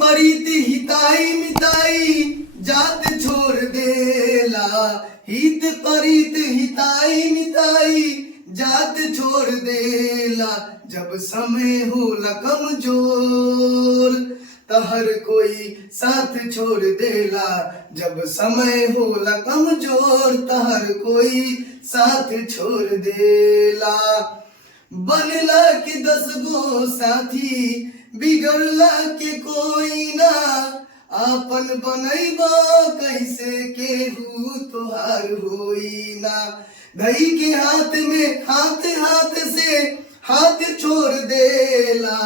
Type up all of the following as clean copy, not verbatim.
परीत हिताई मिताई जात छोड़ देला, हित परीत हिताई मिताई जात छोड़ देला। जब समय होला कमजोर त हर कोई साथ छोड़ देला, जब समय होला कमजोर त हर कोई साथ छोड़ देला। बनला के 10 गो साथी बिगड़ला के कोई ना, आपन बनैबा कैसे केहू तोहार होई ना। धई के हाथ में हाथ हाथ से हाथ छोड़ देला,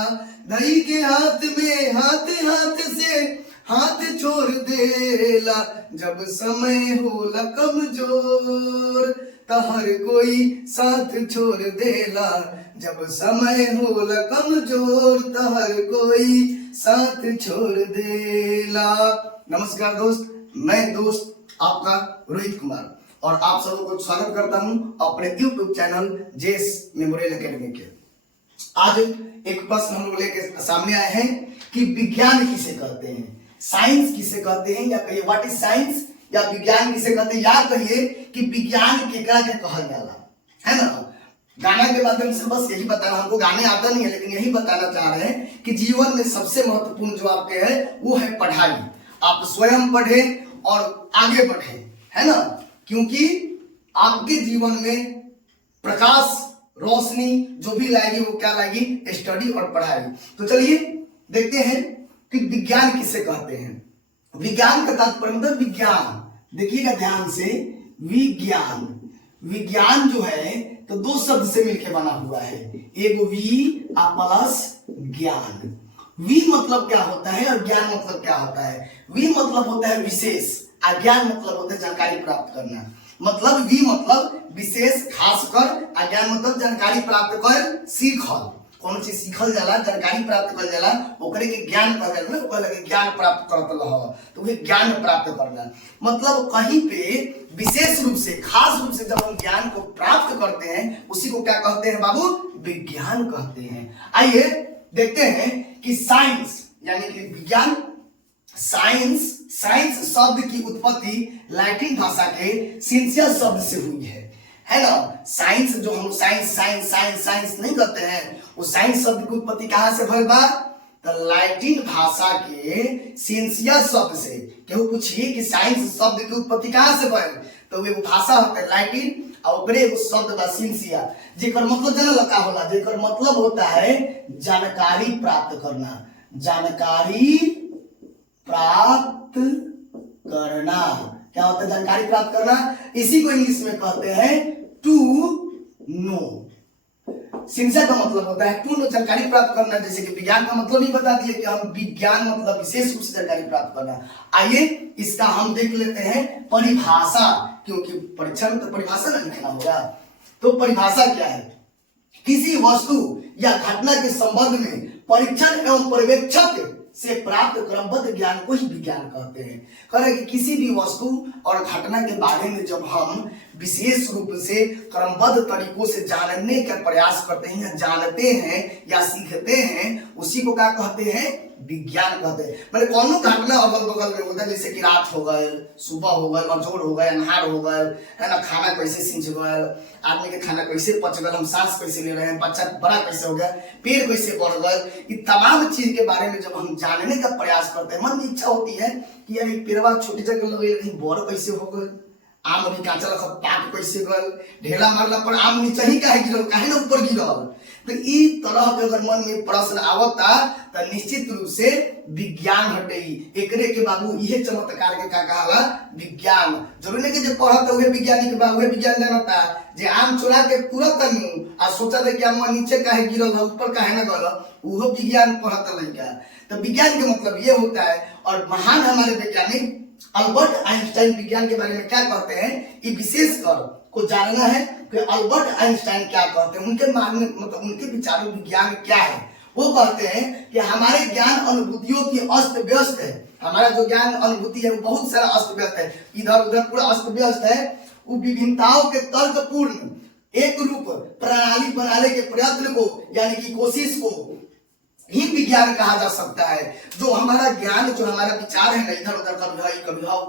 धई के हाथ में हाथ हाथ से हाथ छोड़ देला। जब समय होला कमजोर त हर कोई साथ छोड़ देला, जब समय होला कमजोर त हर कोई साथ छोड़ देला। नमस्कार दोस्त, मैं दोस्त आपका रोहित कुमार और आप सबको को स्वागत करता हूं अपने YouTube चैनल जेस मेमोरियल एकेडमी के। आज एक प्रश्न हम लोग लेके सामने आए हैं कि विज्ञान किसे कहते हैं, साइंस किसे कहते हैं, या कहिए व्हाट इज साइंस, या विज्ञान किसे कहते हैं, या कहिए कि विज्ञान केकरा के कहल जाला, है ना। गाना के माध्यम से बस यही बताना, हमको गाने आता नहीं है लेकिन यही बताना चाह रहे हैं कि जीवन में सबसे महत्वपूर्ण जो आपके है वो है पढ़ाई। आप स्वयं पढ़े और आगे बढ़े, है ना, क्योंकि आपके जीवन में प्रकाश रोशनी जो भी लाएगी वो क्या लाएगी, स्टडी और पढ़ाई। तो चलिए देखते हैं कि विज्ञान किसे कहते हैं। विज्ञान का तात्पर्य मतलब विज्ञान, देखिएगा ध्यान से, विज्ञान। विज्ञान जो है तो 2 शब्द से मिलकर बना हुआ है, एगो वी और प्लस ज्ञान। वी मतलब क्या होता है और ज्ञान मतलब क्या होता है। वी मतलब होता है विशेष, अज्ञान मतलब होता है जानकारी प्राप्त करना। मतलब वी मतलब विशेष खासकर, अज्ञान मतलब जानकारी प्राप्त कर सीखल। कौन चीज सीखल जाला, जानकारी प्राप्त कर जाला, ओकरे के ज्ञान कहल जाला, ओकरे के ज्ञान प्राप्त करत रह, तो वे ज्ञान प्राप्त करना। मतलब कहीं पे विशेष रूप से, खास रूप से जब हम ज्ञान को प्राप्त करते हैं उसी को क्या कहते हैं बाबू, विज्ञान कहते हैं। आइए देखते हैं कि साइंस यानी कि विज्ञान, साइंस शब्द की उत्पत्ति लैटिन भाषा के सिंसिया शब्द से हुई है ना। साइंस जो हम साइंस नहीं कहते हैं, वो साइंस शब्द की उत्पत्ति कहां से भइल बा, तो लैटिन भाषा के सिंसिया शब्द से। केहू पूछिए कि साइंस शब्द की उत्पत्ति कहां से भइल, तो वो भाषा होता है लैटिन और ओकरे एगो शब्द बा सिंसिया, जेकर मतलब जानल का होला, जेकर मतलब होता है जानकारी प्राप्त करना, जानकारी प्राप्त करना। क्या होता है जानकारी प्राप्त करना, इसी को इंग्लिश में कहते हैं टू नो। सिंसिया का मतलब होता है टू नो, जानकारी प्राप्त करना। जैसे कि विज्ञान का मतलब ही बता दिए कि हम विज्ञान मतलब विशेष रूप से जानकारी प्राप्त करना। आइए इसका हम देख लेते हैं परिभाषा, क्योंकि परीक्षा में तो परिभाषा ना लिखना होगा। तो परिभाषा क्या है, किसी वस्तु या घटना के संबंध में परीक्षण एवं पर्यवेक्षक से प्राप्त क्रमबद्ध ज्ञान को ही विज्ञान कहते हैं। कह रहे कि किसी भी वस्तु और घटना के बारे में जब हम विशेष रूप से क्रमबद्ध तरीकों से जानने का प्रयास करते हैं, या जानते हैं या सीखते हैं, उसी को क्या कहते हैं, विज्ञान कहते हैं। मतलब कौन घटना अगल बगल में होता है, जैसे कि रात हो गए, सुबह हो गए, अजोड़ हो गए, अन्हार हो गए, है ना, खाना कैसे सिंच गए, आदमी के खाना कैसे पच गए, हम सांस कैसे ले रहे हैं, बच्चा बड़ा कैसे हो गया, पेड़ कैसे बढ़ गए, ये तमाम चीज के बारे में जब हम जानने का प्रयास करते हैं, मन में इच्छा होती है कि यार पेड़वा छोटी जगह लगे लेकिन बड़ कैसे हो गए, आम अभी कांचा रखा पाक कैसे गल, ढेला मारला पर आम नीचे ही काहे गिरल, काहे ना ऊपर गिरल। तो ई तरह के अगर मन में प्रश्न आवता तो निश्चित रूप से विज्ञान हटे। एकरे के बाबू इहे चमत्कार के का कहाला, विज्ञान। जरूरी नहीं कि जो पढ़त उहे विज्ञानी के बाबू विज्ञान जानता, जे आम चुरा के तुरंत आ सोचा कि आम नीचे काहे गिरल है, ऊपर काहे ना गल, उहो विज्ञान पढ़त लइका। तो विज्ञान के मतलब ये होता है। और महान हमारे वैज्ञानिक अल्बर्ट आइंस्टाइन विज्ञान के बारे में क्या कहते हैं, ये विशेष कर को जानना है कि अल्बर्ट आइंस्टाइन क्या कहते हैं, उनके मानने मतलब उनके विचारों विज्ञान क्या है। वो कहते हैं कि हमारे ज्ञान अनुभूतियों की अस्त व्यस्त है, हमारा जो ज्ञान अनुभूति है वो बहुत सारा अस्त व्यस्त है, इधर उधर पूरा अस्त व्यस्त है। वो विभिन्नताओं के तर्कपूर्ण एक रूप प्रणाली बनाने के प्रयत्न को यानी कि कोशिश को ही विज्ञान कहा जा सकता है। जो हमारा ज्ञान, जो हमारा विचार है ना, इधर उधर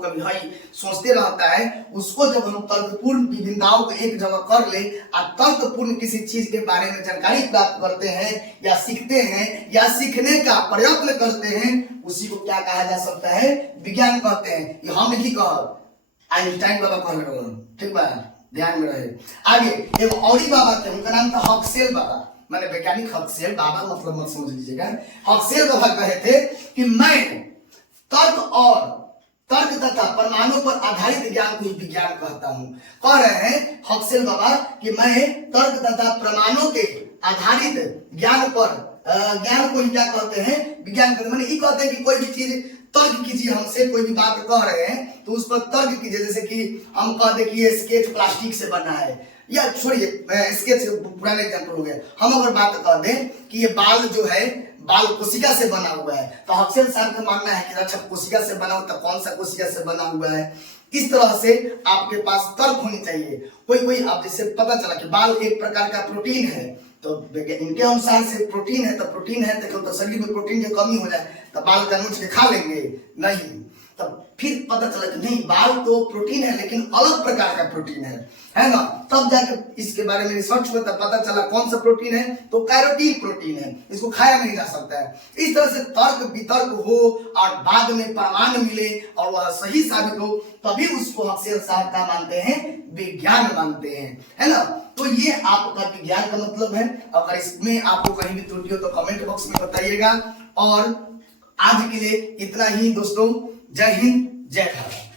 कभी हाई सोचते रहता है, उसको जब हम तर्कपूर्ण विभिन्नताओं को एक जगह कर ले और तर्कपूर्ण किसी चीज के बारे में जानकारी प्राप्त करते हैं या सीखते हैं या सीखने का प्रयत्न करते हैं, उसी को क्या कहा जा सकता है? विज्ञान कहते हैं। ये हम नहीं कह, आइंस्टाइन बाबा कह रहे हो, ठीक बा, ध्यान में रहे। आगे एगो और ही बाबा थे, उनका नाम था हक्सेल बाबा, मैंने वैज्ञानिक हक्सेल बाबा मतलब मत समझ लीजिएगा। हक्सेल बाबा कहे थे कि मैं तर्क तथा प्रमाणों पर आधारित ज्ञान को ही विज्ञान कहता हूं। कह रहे हैं हक्सेल बाबा कि मैं तर्क तथा प्रमाणों के आधारित ज्ञान को ही क्या कहते हैं? विज्ञान कहते हैं। मैंने ये कहते हैं कि कोई भी चीज तर्क कीजिए, हमसे कोई भी बात कह रहे हैं तो उस पर तर्क कीजिए। जैसे कि हम कहते कि ये स्केच प्लास्टिक से बना है, या छोड़िए स्केच पुराने एग्जाम्पल हो गया, हम अगर बात कर दें कि ये बाल जो है बाल कोशिका से बना हुआ है, तो हक्सेल साहब का मानना है कि अच्छा कोशिका से बना हुआ, तो कौन सा कोशिका से बना हुआ है? इस तरह से आपके पास तर्क होनी चाहिए। कोई आप जैसे पता चला कि बाल एक प्रकार का प्रोटीन है, तो इनके अनुसार से प्रोटीन है, तो प्रोटीन है तो शरीर में प्रोटीन की कमी हो जाए तो बाल का नोच के खा लेंगे नहीं, तब फिर पता चला कि नहीं, बाल तो प्रोटीन है लेकिन अलग प्रकार का प्रोटीन है ना। तब जाकर इसके बारे में रिसर्च हुआ, तब पता चला कौन सा प्रोटीन है, तो कैरोटीन प्रोटीन है, इसको खाया नहीं जा सकता है। इस तरह से तर्क वितर्क हो और बाद में प्रमाण मिले और वह सही साबित हो, तभी उसको हक्सेल साहब का मानते हैं, विज्ञान मानते हैं, है ना। तो ये आपका विज्ञान का मतलब है। अगर इसमें आपको कहीं भी त्रुटि हो तो कमेंट बॉक्स में बताइएगा। और आज के लिए इतना ही दोस्तों, जय हिंद जय भारत।